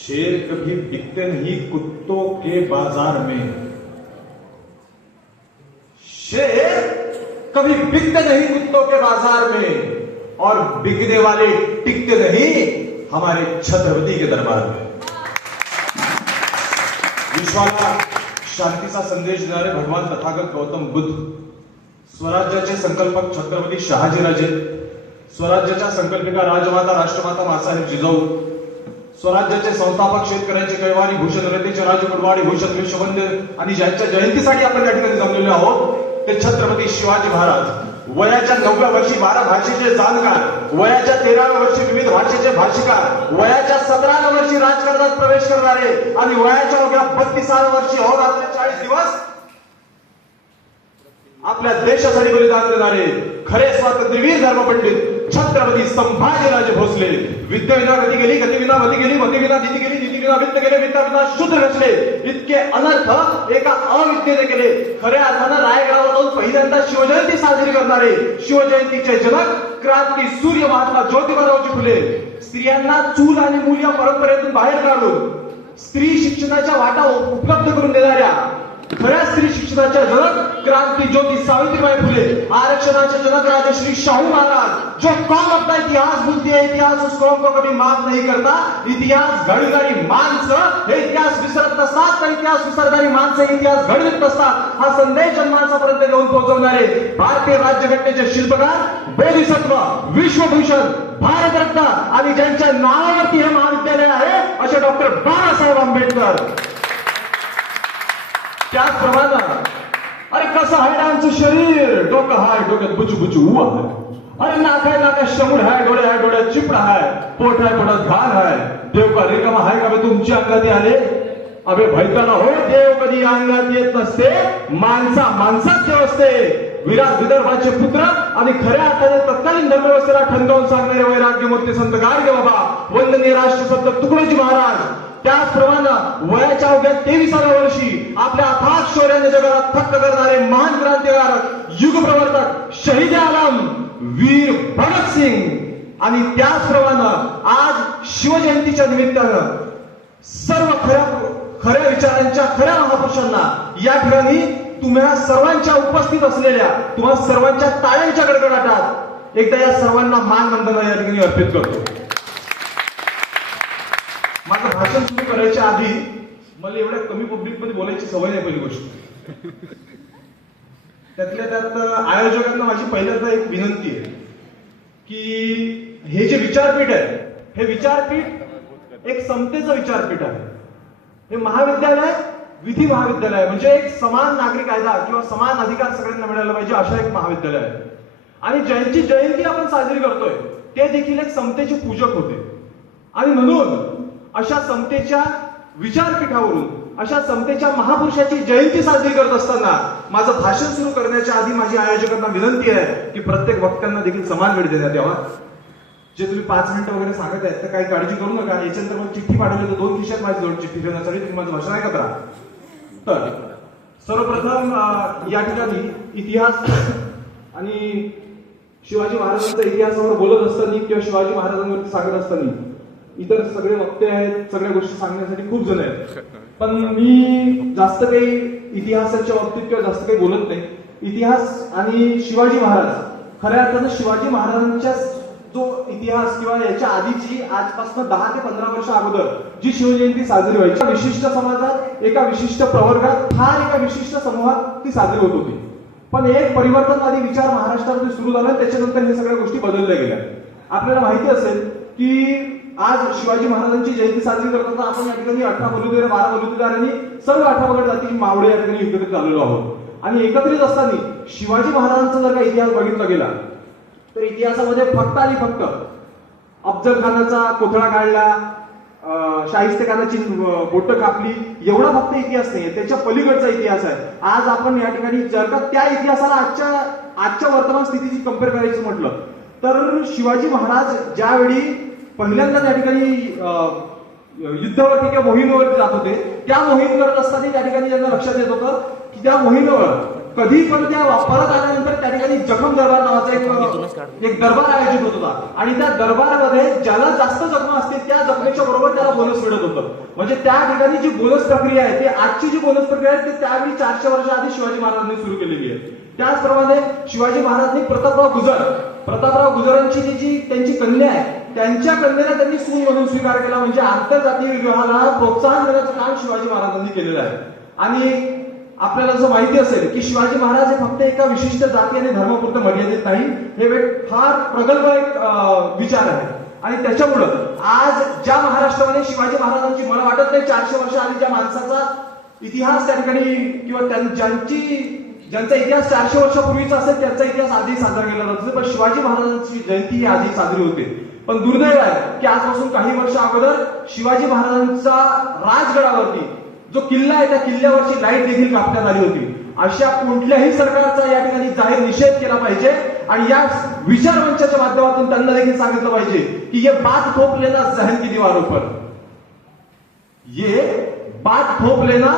शेर कभी बिकते नहीं कुत्तों के बाजार में। शेर कभी बिकते नहीं कुत्तों के बाजार में और बिकने वाले टिकते नहीं हमारे छत्रपती के दरबार में। विश्वाला शांतीचा संदेश देणारे भगवान तथागत गौतम बुद्ध, स्वराज्याचे संकल्पक छत्रपती शहाजीराजे, स्वराज्याच्या संकल्पिका राजमाता राष्ट्रमाता मासाहेब जिजाऊ, स्वराज्याचे संस्थापक शेतकऱ्यांचे कैवारी भूषण रयतेचे राजे कुडवाडी भूषण विश्ववंद्य आणि ज्यांच्या जयंतीसाठी आपण या ठिकाणी जमलेलो आहोत ते छत्रपती शिवाजी महाराज। वयाच्या 9व्या वर्षी 12 भाषेचे जाणकार, वयाच्या 13व्या वर्षी विविध भाषेचे भाषिकार, वयाच्या 17व्या वर्षी राजकारणात प्रवेश करणारे आणि वयाच्या 32व्या वर्षी अहोरात्र 40 दिवस आपल्या देशासाठी बलिदान देणारे खरे स्वातंत्र्यवीर धर्मपंडित छत्रपती संभाजीराजे भोसले। विद्या विना गती गेली, गती विना मती गेली, मती विना नीती गेली, नीती विना वित्त गेले, वित्ता विना शूद्र रचले। इतके अनर्थ एका अविद्येने केले। खऱ्या अर्थानं रायगडावर जाऊन पहिल्यांदा शिवजयंती साजरी करणारे शिवजयंतीचे जनक क्रांती सूर्य महात्मा ज्योतिबारावजी फुले। स्त्रियांना चूल आणि मूल या परंपरेतून बाहेर काढून स्त्री शिक्षणाच्या वाटा उपलब्ध करून देणाऱ्या खऱ्या स्त्री शिक्षणाच्या जनक क्रांती ज्योती सावित्रीबाई फुले। आरक्षणाचे जनक राजश्री शाहू महाराज। जो कौम अपना इतिहास भूलती है, इतिहास उस कौम को कभी माफ नहीं करता। इतिहास घडणारी माणसं हे इतिहास विसरत नसतात, तर इतिहास विसरणारी माणसं इतिहास घडवित नसतात। हा संदेश जनमानसापर्यंत घेऊन पोहोचवणारे भारतीय राज्यघटनेचे शिल्पकार, बोधिसत्व, विश्वभूषण, भारतरत्न आणि ज्यांच्या नावावरती हे महाविद्यालय आहे असे डॉक्टर बाबासाहेब आंबेडकर। त्याचप्रमाणे अरे कसं आहे आमचं शरीर, डोकं हाय डोक्यात बुचू बुचू उवा आहे, अरे नाक आहे नाकात शमूड आहे, डोळे आहे डोळ्यात चिपडा आहे, पोट आहे पोटात घाण आहे, देव का रिकामा आहे का तुमच्या अंगात आले? अबे भैताना हो, देव कधी अंगात येत नसते, माणसात देव असते। विराट विदर्भाचे पुत्र आणि खऱ्या अर्थाने तत्कालीन धर्मव्यवस्थेला ठणकावून सांगणारे वैराग्यमूर्ती संत गाडगे बाबा, वंदनीय राष्ट्रसंत तुकडोजी महाराज। त्याचप्रमाणे वयाच्या अवघ्या 23व्या वर्षी आपल्या अथाक शौर्याने जगाला थक्क करणारे महान क्रांतिकारक, युगप्रवर्तक, शहीद आलम, वीर भगतसिंग। आणि त्याचप्रमाणे आज शिवजयंतीच्या निमित्तानं सर्व खऱ्या विचारांच्या खऱ्या महापुरुषांना या ठिकाणी तुम्हा सर्वांच्या उपस्थित असलेल्या तुम्हा सर्वांच्या टाळ्यांच्या गडगडाटात एकदा या सर्वांना मानवंदना या ठिकाणी अर्पित करतो। माझं भाषण सुरू करायच्या आधी मला एवढ्या कमी पब्लिक मध्ये बोलायची सवय नाही। पहिली गोष्ट त्यातल्या त्यात आयोजकांना माझी पहिल्यांदा एक विनंती आहे की हे जे विचारपीठ आहे हे विचारपीठ एक समतेचं विचारपीठ आहे। हे महाविद्यालय विधी महाविद्यालय म्हणजे एक समान नागरिक कायदा किंवा समान अधिकार सगळ्यांना मिळायला पाहिजे अशा एक महाविद्यालय आहे। आणि ज्यांची जयंती आपण साजरी करतोय ते देखील एक समतेचे पूजक होते। आणि म्हणून अशा समतेच्या विचारपीठावरून अशा समतेच्या महापुरुषाची जयंती साजरी करत असताना माझं भाषण सुरू करण्याच्या आधी माझी आयोजकांना विनंती आहे की प्रत्येक वक्त्यांना देखील समान वेळ देण्यात यावा। जे तुम्ही 5 मिनिटं वगैरे सांगत आहेत तर काही काळजी करू नका। याच्यानंतर मग चिठ्ठी पाठवली तर 2 खिशात माझी जोड चिठ्ठी देण्यासाठी तुम्ही माझं भाषण ऐकत राहा। तर सर्वप्रथम या ठिकाणी इतिहास आणि शिवाजी महाराजांचा इतिहासावर बोलत असताना किंवा शिवाजी महाराजांवरती सांगत असताना इतर सगळे वक्ते आहेत, सगळ्या गोष्टी सांगण्यासाठी खूप जण आहेत, पण मी जास्त काही इतिहासाच्या बाबतीत किंवा जास्त काही बोलत नाही। इतिहास आणि शिवाजी महाराज खऱ्या अर्थानं शिवाजी महाराजांच्या जो इतिहास किंवा याच्या आधीची आजपासून 10 ते 15 वर्ष अगोदर जी शिवजयंती साजरी व्हायची विशिष्ट समाजात एका विशिष्ट प्रवर्गात फार एका विशिष्ट समूहात ती साजरी होत होती। पण एक परिवर्तनवादी विचार महाराष्ट्रामध्ये सुरू झाला, त्याच्यानंतर हे सगळ्या गोष्टी बदलल्या गेल्या। आपल्याला माहिती असेल की आज शिवाजी महाराजांची जयंती साजरी करताना आपण या ठिकाणी 18 बलुतेदार 12 बलुतेदार आणि सर्व 18 जातीची मावळे या ठिकाणी एकत्रित झालेलो आहोत। आणि एकत्रित असताना शिवाजी महाराजांचा जर का इतिहास बघितला गेला तर इतिहासामध्ये फक्त आणि फक्त अफजल खानाचा कोथळा काढला, शाहिस्तेखानाची बोटं कापली एवढा फक्त इतिहास नाहीये, त्याच्या पलीकडचा इतिहास आहे। आज आपण या ठिकाणी जर का त्या इतिहासाला आजच्या वर्तमान स्थितीची कंपेअर करायचं म्हटलं तर शिवाजी महाराज ज्यावेळी पहिल्यांदा त्या ठिकाणी युद्धावरती किंवा मोहिमेवरती जात होते, त्या मोहीम करत असताना त्या ठिकाणी त्यांना लक्षात येत होतं की त्या मोहिमेवर कधी पण त्या परत आल्यानंतर त्या ठिकाणी जखम दरबार नावाचा एक दरबार आयोजित होत होता आणि त्या दरबारामध्ये ज्याला जास्त जखमा असतील त्या जखमेच्या बरोबर त्याला बोनस मिळत होतं. म्हणजे त्या ठिकाणी जी बोनस प्रक्रिया आहे, ती आजची जी बोनस प्रक्रिया आहे, ती त्यावेळी 400 वर्ष आधी शिवाजी महाराजांनी सुरू केलेली आहे. त्याचप्रमाणे शिवाजी महाराजांनी प्रतापराव गुजरांची जी त्यांची कन्या आहे, त्यांच्या कन्येला त्यांनी सून म्हणून स्वीकार केला. म्हणजे आंतरजातीय विवाहाला प्रोत्साहन देण्याचं काम शिवाजी महाराजांनी केलेलं आहे. आणि आपल्याला जर माहिती असेल की शिवाजी महाराज हे फक्त एका विशिष्ट जाती आणि धर्मापुरतं मर्यादित नाही, हे एक फार प्रगल्भ एक विचार आहे. आणि त्याच्यामुळं आज ज्या महाराष्ट्रामध्ये शिवाजी महाराजांची, मला वाटत नाही 400 वर्ष आधी ज्या माणसाचा इतिहास त्या ठिकाणी किंवा ज्यांचा इतिहास 400 वर्षापूर्वीचा असेल त्यांचा इतिहास आधी साजरा केला जात असेल, पण शिवाजी महाराजांची जयंती ही आधी साजरी होते. पण दुर्दैव आहे की आजपासून काही वर्ष अगोदर शिवाजी महाराजांचा राजगडावरती जो किल्ला आहे, त्या किल्ल्यावरची लाईट देखील कापण्यात आली होती. अशा कोणत्याही सरकारचा या ठिकाणी जाहीर निषेध केला पाहिजे आणि या विचार मंचाच्या माध्यमातून त्यांना देखील सांगितलं पाहिजे की ये बात थोप लेना जहन की दीवारों पर, ये बात थोप लेना